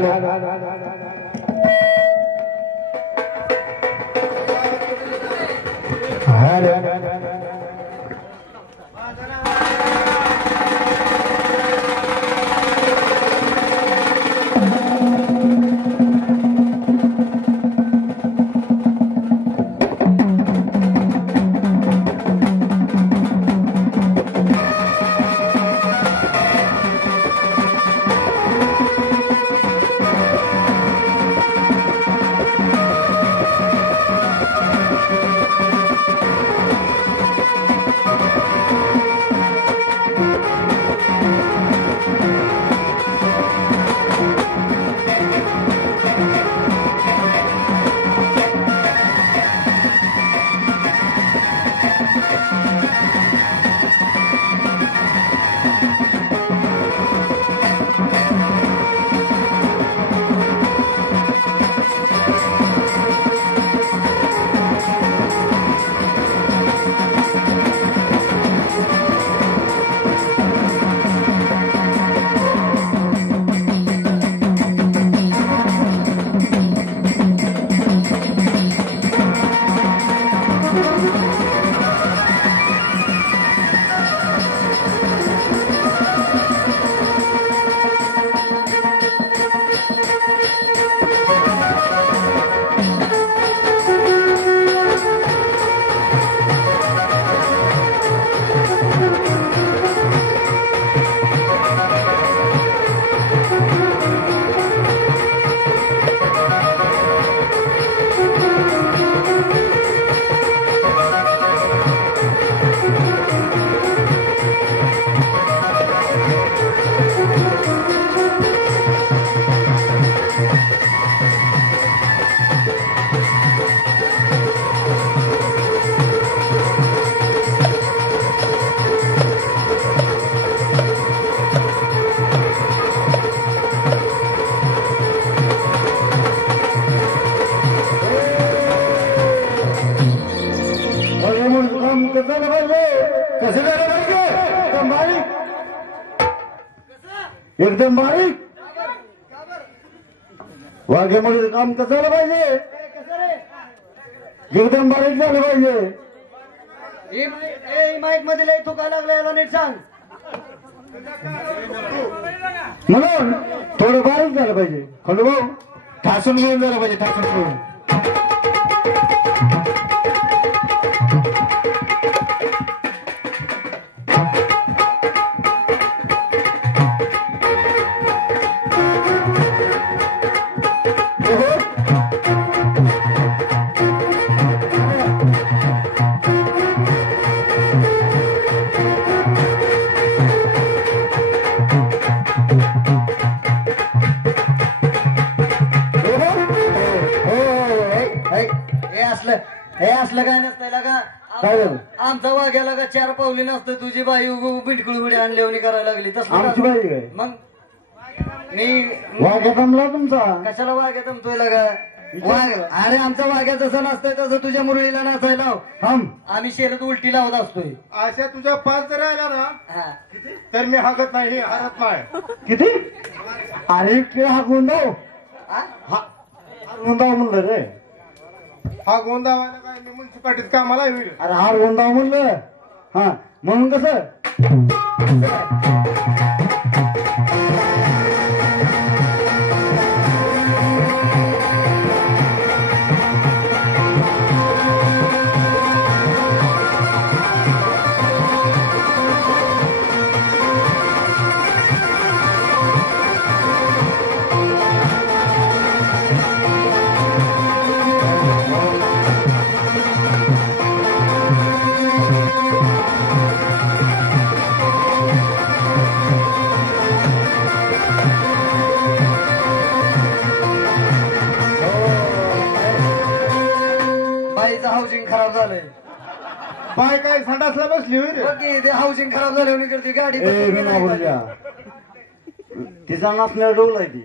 झालं एकदम बारीक वाघ्यामध्ये काम कसं झालं पाहिजे एकदम बारीक झालं पाहिजे माईक मध्ये लई थुका लागला याला नीट सांग म्हणून थोडं बारीक झालं पाहिजे खंडूभाऊ ठासून घेऊन झालं पाहिजे ठासून घेऊन हे असलं काय नसतंय का आमचा वाघ्याला का 4 पावली नसतं तुझी बाई बिटकुळ उडी आणलेवणी करायला लागली तसं मग मी वाघ्या जमला तुमचा कशाला वाघ्या जमतोय का वाघ अरे आमचा वाघ्या जसं नसतंय तसं तुझ्या मुरळीला नाचायला आम्ही शेरत उलटी लावत असतोय अशा तुझ्या 5 जर आल्या ना तर मी हाकत नाही हरत नाही किती अरे हा गोंदाव हा गोंदाव म्हणलं रे हा गोंदावाला काय मी म्युन्सिपाल्टीत कामाला येईल अरे हा गोंदाव म्हणलं हा म्हणून कसं हाऊसिंग खराब झालंय पाय काय संडासला बसली होती ते हाऊसिंग खराब झाल्यावर करते गाडी तिचा नाचण्याला डोल आहे ती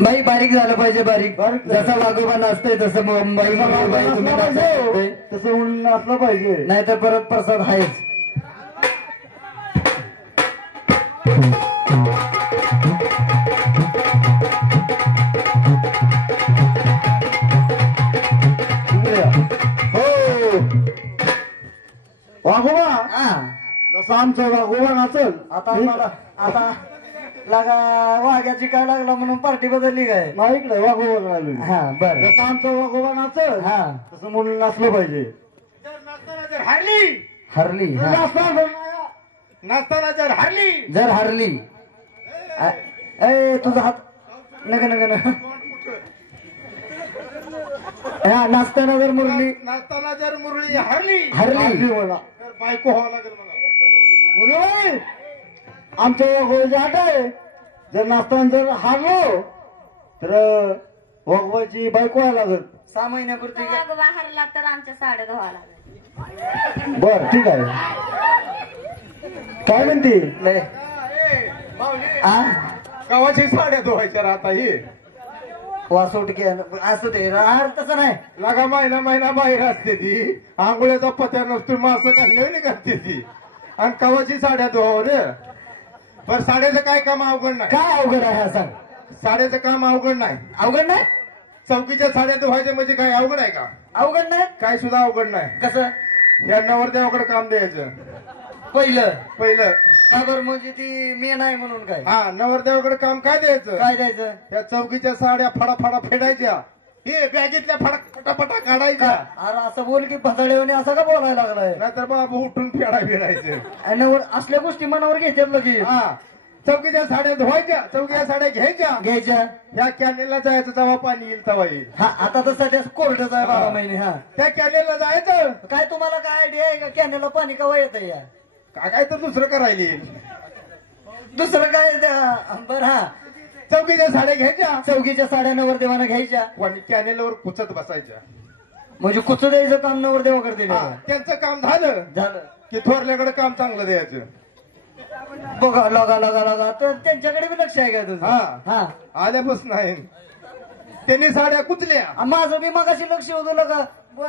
बाई बारीक झालं पाहिजे बारीक जसं वाघोबा नाचतंय तसं मुंबई तसं नाचलं पाहिजे नाहीतर परत प्रसाद आहेच आमचं वाघोबा नाचल आता मला आता लागा वाघ्याची काय लागला म्हणून पार्टी बदलली काय नाही इकडे वाघोबा लागलो हा बर जसं आमचं वाघोबा नाचल हा तसं म्हणून नाचलं पाहिजे नाचताना जर हारली हरली हा. नाचताना जर हारली जर हरली ए तुझा हात नका नका नका हा नाचताना जर मुरली नाचताना जर मुरळी हारली हरली म्हणा तर बायको व्हावं लागेल मला आमच्या वाघोबाची आट आहे जर नाचताना जर हारलो तर वाघोबाची बायको व्हायला लागल 6 महिन्यापुरती का? वाघोबा हरला तर आमच्या साड्या धुवा लागेल. बर ठीक आहे काय म्हणते लय माऊली आ गावाची साड्या धुवायच्या राहता ही वासोट की असं ते राहणार तसं नाही लागा महिना बाहेर असते ती आंघोळ्याचा पत्या नसतो मासं काढले करते ती आणि कवाची साड्या धुवा रे पण साड्याचं काय काम अवघड नाही काय अवघड आहे हा सांग साड्याचं काम अवघड नाही अवघड नाही चौकीच्या साड्या धुवायचे म्हणजे काय अवघड आहे का अवघड नाही काय सुद्धा अवघड नाही कसं या नवरदेवाकडे काम द्यायचं पहिलं पहिलं का बरं म्हणजे ती मी नाही म्हणून काय हा नवरदेवाकडे काम काय द्यायचं काय द्यायचं या चौकीच्या साड्या फडाफडा फेडायच्या हे बॅगेतल्या फटाफटा काढायच्या अरे असं बोल की भदाडेवणे असं का बोलायला लागलाय नाहीतर बाबा उठून फेडायचं आणि असल्या गोष्टी मनावर घेतात लगेच हा चौकीच्या साड्या धुवायच्या चौकीच्या साड्या घ्यायच्या घ्यायच्या या कॅनेलला जायचं तेव्हा पाणी येईल तेव्हा येईल हा आता तर सध्या कोर्टच आहे 12 महिने हा त्या कॅनेलला जायचं काय तुम्हाला काय आयडिया आहे का कॅनेला पाणी कवा येतं या काय तर दुसरं करायला येईल दुसरं काय बरं हा चौकीच्या साड्या घ्यायच्या चौकीच्या साड्या नवरदेवानं घ्यायच्या आणि कॅनेलवर कुचत बसायच्या म्हणजे कुच द्यायचं काम नवरदेवाकडे दिलं हा, त्यांचं काम झालं झालं की थोरल्याकडे काम चांगलं द्यायचं बघा लगा तर त्यांच्याकडे बी लक्ष आहे का तुझं हा. हा आल्यापासून नाही त्यांनी साड्या कुचल्या माझं बी मगाशी लक्ष होतं लगा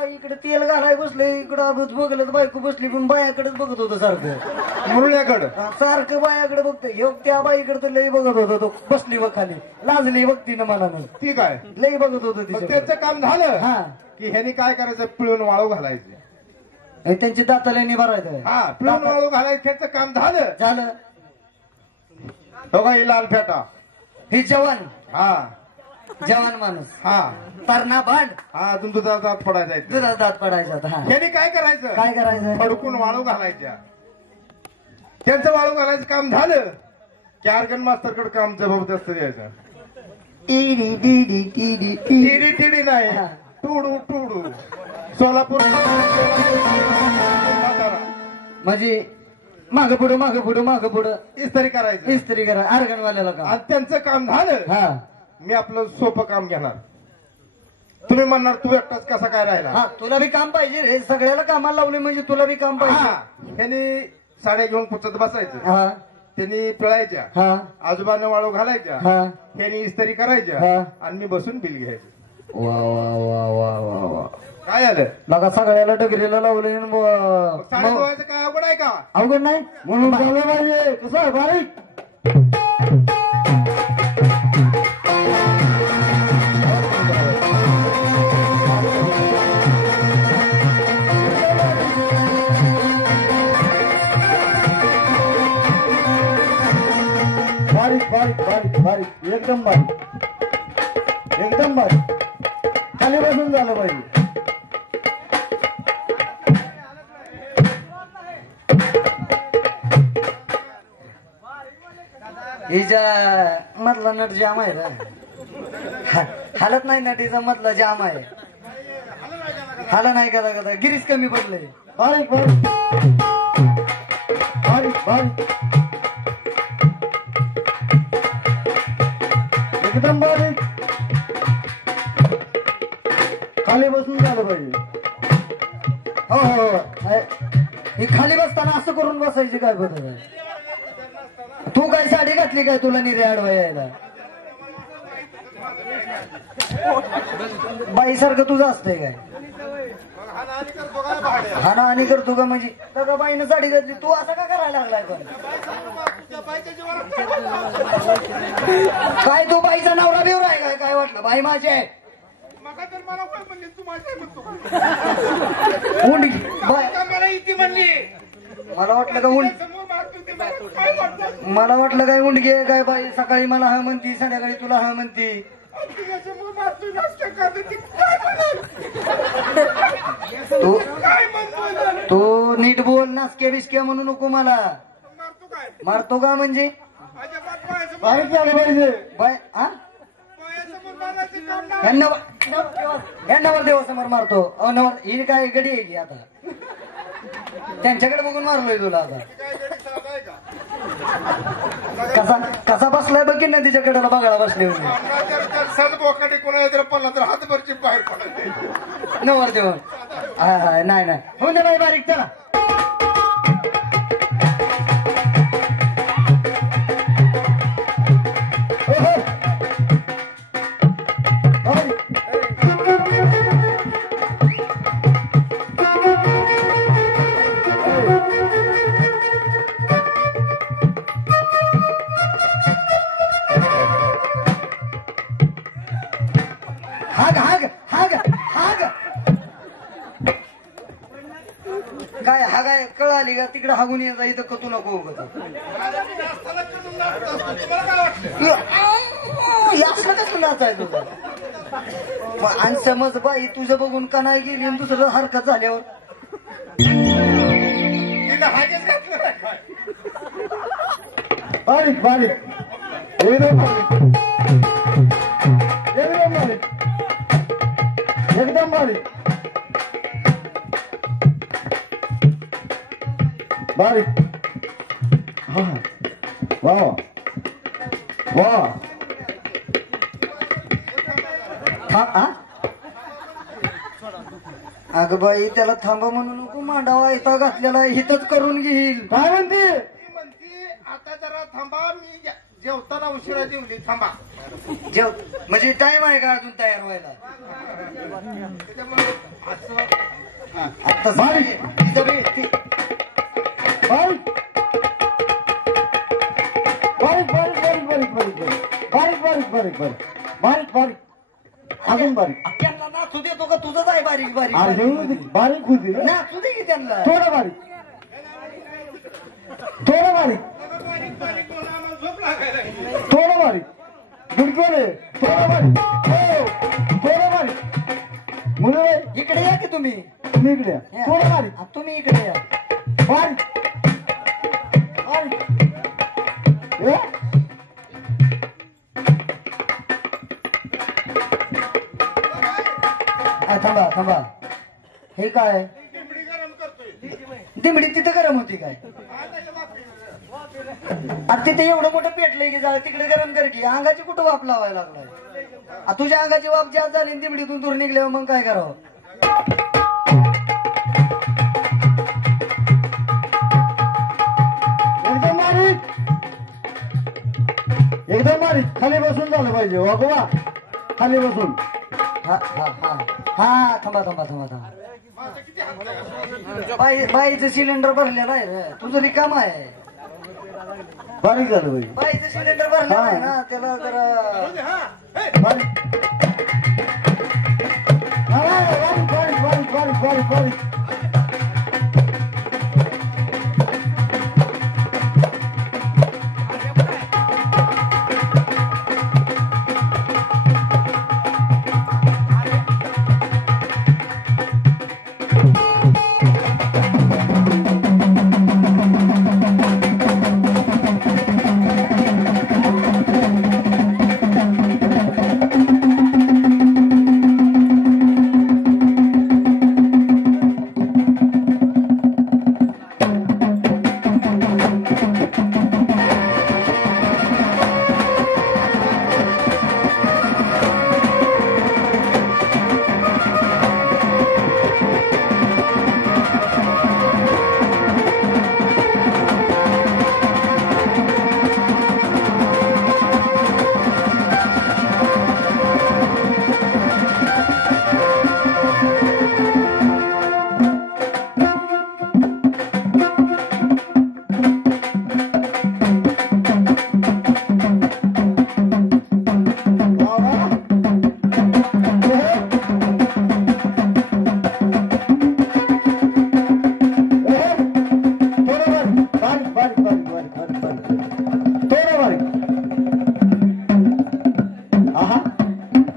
इकडे तेल घालाय बसले इकडं बघलं बायको बसली पण बायाकडेच बघत होतं सारखं मुरळ्याकडं सारखं बायाकडे बघतोय योग त्या बाईकडे तर लई बघत होता तो बसली बघ खाली लाजली बघती ना मनानं ठीक आहे लई बघत होतं मग तिच्या त्यांचं काम झालं हा की ह्यानी काय करायचं पिळून वाळू घालायचे आणि त्यांची दाताला भरायचं हा पिळून वाळू घालायचं त्यांचं काम झालं झालं हो का ही लाल फेटा हे जवान हा जवान माणूस हा तरणा भांड हा तुमचा दात पडायचा आहे. तुझा दात पडायचा हा ह्यानी काय करायचं काय करायचं फडकून वाळू घालायच्या त्यांचं वाळू घालायचं काम झालं की आर्गन मास्तरकडे काम जबरदस्त द्यायचं टिडी टिडी टिडी टिडी टिडी टिडी नाही हा. टुडू टुडू सोलापूर सातारा म्हणजे मागं पुढं इस्त्री करायचं इस्त्री करा अर्गणवाल्याला का आणि त्यांचं काम झालं हा मी आपलं सोपं काम घेणार तुम्ही म्हणणार तू एकटाच कसा काय राहिला हा तुला बी काम पाहिजे रे सगळ्याला कामाला लावले म्हणजे तुला बी काम हा पाहिजे ह्यानी साड्या घेऊन पुचत बसायचं हा त्यांनी पिळायच्या हा आजोबांना वाळू घालायच्या हा ह्यानी इस्त्री करायच्या हा. आणि मी बसून बिल घ्यायचं वा वा वा वा वा वा काय झालं बघा सगळ्याला डगरीला लावले मग साड्या धुवायचं काय अवघड आहे का अवघड नाही म्हणून झालं पाहिजे कसं आहे बारीक बारीक बारीक बारीक बारीक एकदम बारीक खाली बसून झालं पाहिजे हिच्या मधला नट जाम आहे रे. हालत नाही नटीचा मधला जाम आहे हाला नाही कदा गिरीस कमी पडले बारीक बारीक बारीक बारीक एकदम बारीक खाली बसून झालं पाहिजे हो हो ही खाली बसताना असं करून बसायची काय बरं तू काय साडी घातली काय तुला निरे आडवा यायला बाई सारखं तुझं असतंय काय हाना आणि करतो का म्हणजे का बाईनं साडी घातली तू असं का करायला लागलाय पण काय तू बाईचा नवरा बिवरा आहे काय काय वाटलं बाई माझी आहे उंडी बाय मला इथे म्हणली मला वाटलं का उंडी समोर होती मला काय वाटलं मला वाटलं काय उंडगी आहे काय बाई, सकाळी मला हा म्हणती संध्याकाळी तुला हा म्हणती. तिच्यासमोर मारतोय नाश्ता करते ती काय म्हणाल तू काय म्हणतो तू नीट बोल, नासक्या बिस्क्या म्हणू नको मला. मारतो काय मारतो का म्हणजे अजिबात पायासमोर बारीक झालं पाहिजे. बाय हा पायासमोर मारायचं काम नाही यांना देवासमोर मारतो. अहो नवर ही काय गडी आहे की आता, त्यांच्याकडे बघून मारलोय तुला आता. काय गडी साधा आहे का कसा कसा बसलाय बघ की नदीच्या कडेला बघायला बसले होते सद बोकाडी कोणा जर पडला तर हातभरची बाहेर पडते नवर देव. हा नाही नाही हो दे बाई बारीक चला. हाग हाग हाग हाग काय हागाय कळ आली का तिकडे हागून येता इथं कतू नको उगत. असलं कसं नाचायचं तुझं. आणि समज बाई तुझं बघून का नाही गेली आणि दुसरं हरकत झाल्यावर तिला हागेच घातलं नाही काय बारीक बारीक एकदम बारीक एकदम बारीक एकदम बारीक बारीक. हा वा वा अगं बाई त्याला थांबा म्हणू नको, मांडावा इथं घातलेला हितच करून घेईल. काय म्हणते ती म्हणती आता जरा थांबा मी जेवताना उशिरा जेवली थांबा जेव म्हणजे टाइम आहे का अजून तयार व्हायला. त्याच्यामुळे असं आता बारीक. बारीक बारीक बारीक बारीक बारीक बारीक बारीक बारीक बारीक बारीक बारीक बारीक अजून बारीक. त्यांना नाचू देतो का तुझंच आहे बारीक बारीक अरे बारीक. बारीक होती रे. नाचू दे की त्यांना. थोडं बारीक थोडं बारीक बारीक बारीक बोला आम्हाला झोप लागायला थोडं बारीक गुडगोले थोडं बारीक हो थोडं बारीक मुलं इकडे या की तुम्ही. तुम्ही इकडे या. थोडं बारीक तुम्ही इकडे या. बारीक बारीक ए? थांबा थांबा हे काय चिमडी गरम करतोय दिमडी तिथं गरम होती काय. आता तिथे एवढं मोठं पेटलंय की जा तिकडे गरम कर की. अंगाची कुठं वाप लावायला लागलाय. तुझ्या अंगाची वाप जास्त झाली दिमडीतून दूर निघल्यावर मग काय करावं. एकदम बारीक एकदम बारीक खाली बसून झालं पाहिजे वागवा खाली बसून. हा हा हा हा थांबा थांबा थांबा थांबा. बाईचं सिलेंडर भरलेलं आहे रे. तुझं रिकाम आहे. बारीक झालं पाहिजे बाईचं सिलेंडर भरलेलं आहे ना त्याला जरा बारीक हा, बारीक बारीक बारीक बारीक बारीक बारीक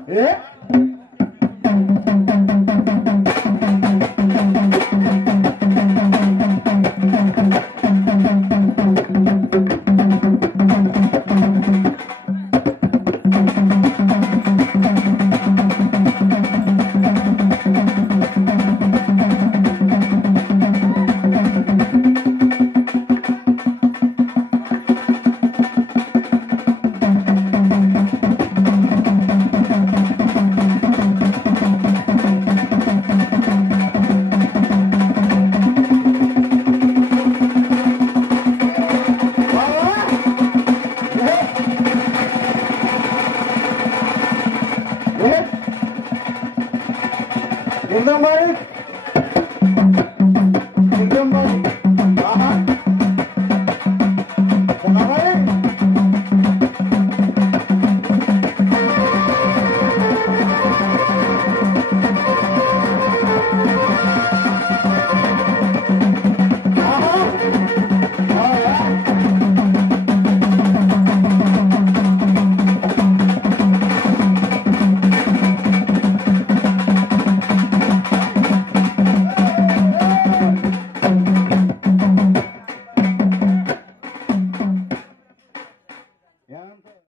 हे एकदम बारीक